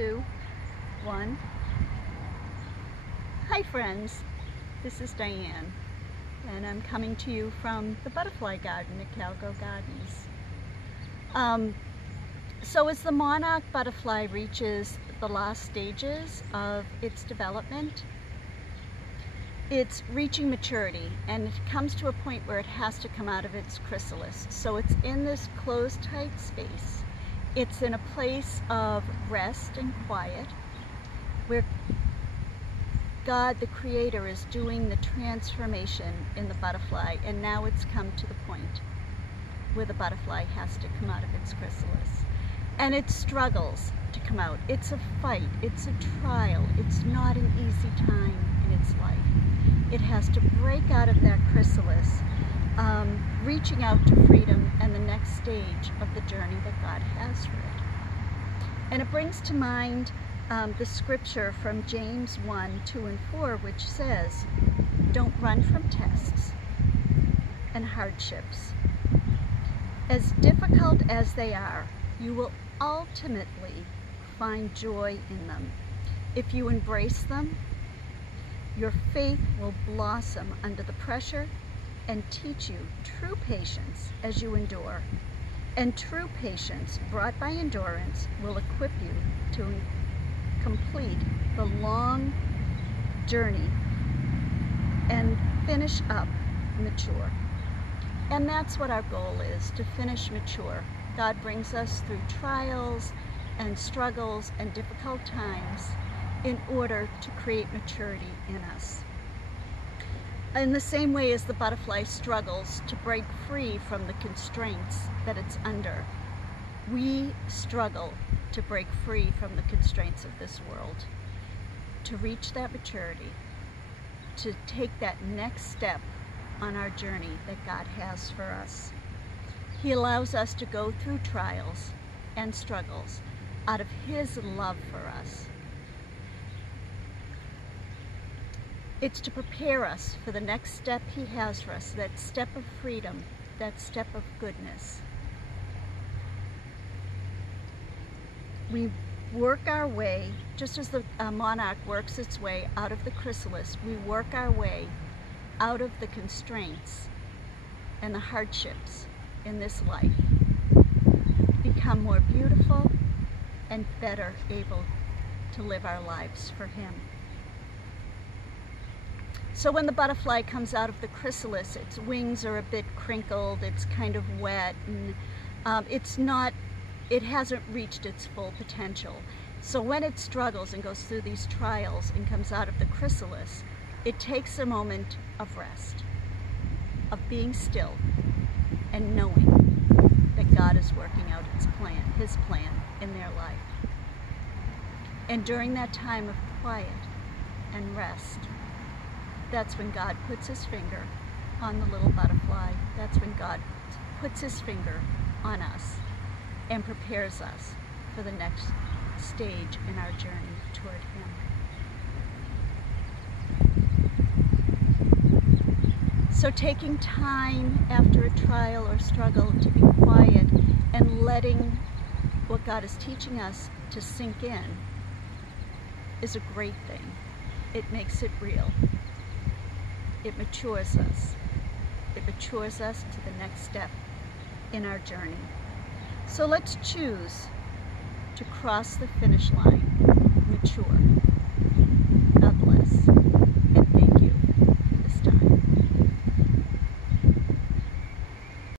2, 1. Hi friends, this is Diane, and I'm coming to you from the butterfly garden at Calgo Gardens. So as the monarch butterfly reaches the last stages of its development, it's reaching maturity, and it comes to a point where it has to come out of its chrysalis. So it's in this closed tight space. It's in a place of rest and quiet where God, the Creator, is doing the transformation in the butterfly, and now it's come to the point where the butterfly has to come out of its chrysalis. And it struggles to come out. It's a fight, it's a trial, it's not an easy time in its life. It has to break out of that chrysalis, reaching out to freedom and the next stage of the journey that God has for it. And it brings to mind the scripture from James 1, 2, and 4, which says, "Don't run from tests and hardships. As difficult as they are, you will ultimately find joy in them. If you embrace them, your faith will blossom under the pressure and teach you true patience as you endure. And true patience brought by endurance will equip you to complete the long journey and finish up mature." And that's what our goal is, to finish mature. God brings us through trials and struggles and difficult times in order to create maturity in us. In the same way as the butterfly struggles to break free from the constraints that it's under, we struggle to break free from the constraints of this world, to reach that maturity, to take that next step on our journey that God has for us. He allows us to go through trials and struggles out of His love for us. It's to prepare us for the next step He has for us, that step of freedom, that step of goodness. We work our way, just as the monarch works its way out of the chrysalis, we work our way out of the constraints and the hardships in this life, become more beautiful and better able to live our lives for Him. So when the butterfly comes out of the chrysalis, its wings are a bit crinkled, it's kind of wet, and it hasn't reached its full potential. So when it struggles and goes through these trials and comes out of the chrysalis, it takes a moment of rest, of being still and knowing that God is working out His plan in their life. And during that time of quiet and rest, that's when God puts His finger on the little butterfly. That's when God puts His finger on us and prepares us for the next stage in our journey toward Him. So taking time after a trial or struggle to be quiet and letting what God is teaching us to sink in is a great thing. It makes it real. It matures us. It matures us to the next step in our journey. So let's choose to cross the finish line mature.